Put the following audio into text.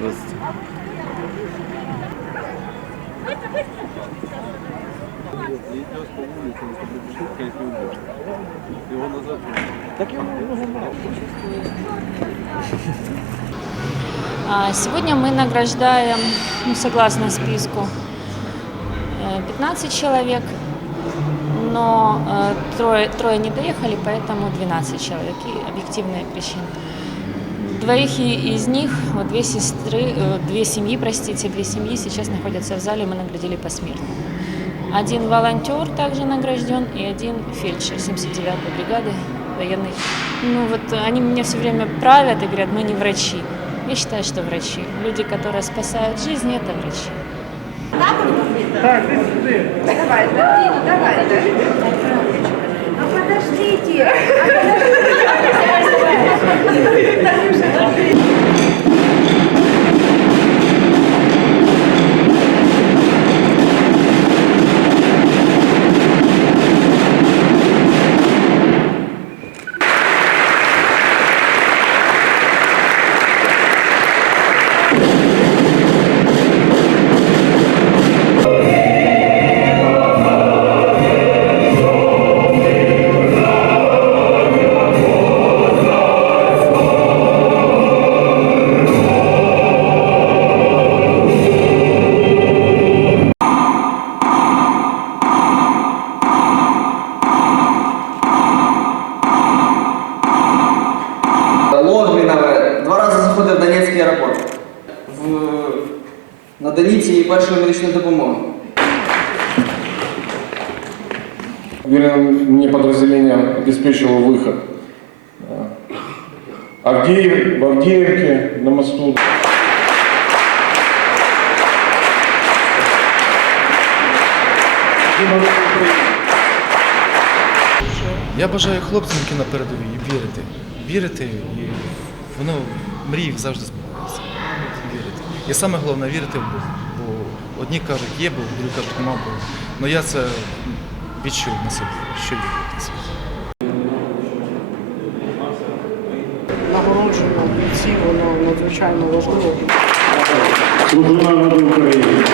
Здравствуйте. Идешь по улице, он прибежит, как и убежит. Его назад Так ему А, Сегодня мы награждаем, ну, согласно списку, э, 15 человек, но э, трое, трое не доехали, поэтому 12 человек, и объективные причины. Двоих и- из них, вот две сестры, э, две семьи, простите, две семьи сейчас находятся в зале, мы наградили посмертно. Один волонтер также награжден и один фельдшер 79-й бригады военный. Ну вот они меня все время правят и говорят, мы не врачи. Я считаю, что врачи. Люди, которые спасают жизни, это врачи. Давайте, давайте. Ну подождите. заходив в Донецький аеропорт в наданні цієї першої медичної допомоги. Уверен, мне подразделение обеспечило выход. Да. Авдеев, в Авдеевке на мосту. Я бажаю хлопцям, які на передовій, вірити. Вірити, і воно мрії їх завжди збуваються. Вірити. І саме головне вірити в Бога. Бо одні кажуть, є Бог, другі кажуть, нема Бога. Але я це відчув на собі, що є Бог. нагородження бійців, воно надзвичайно важливо. Служу народу України.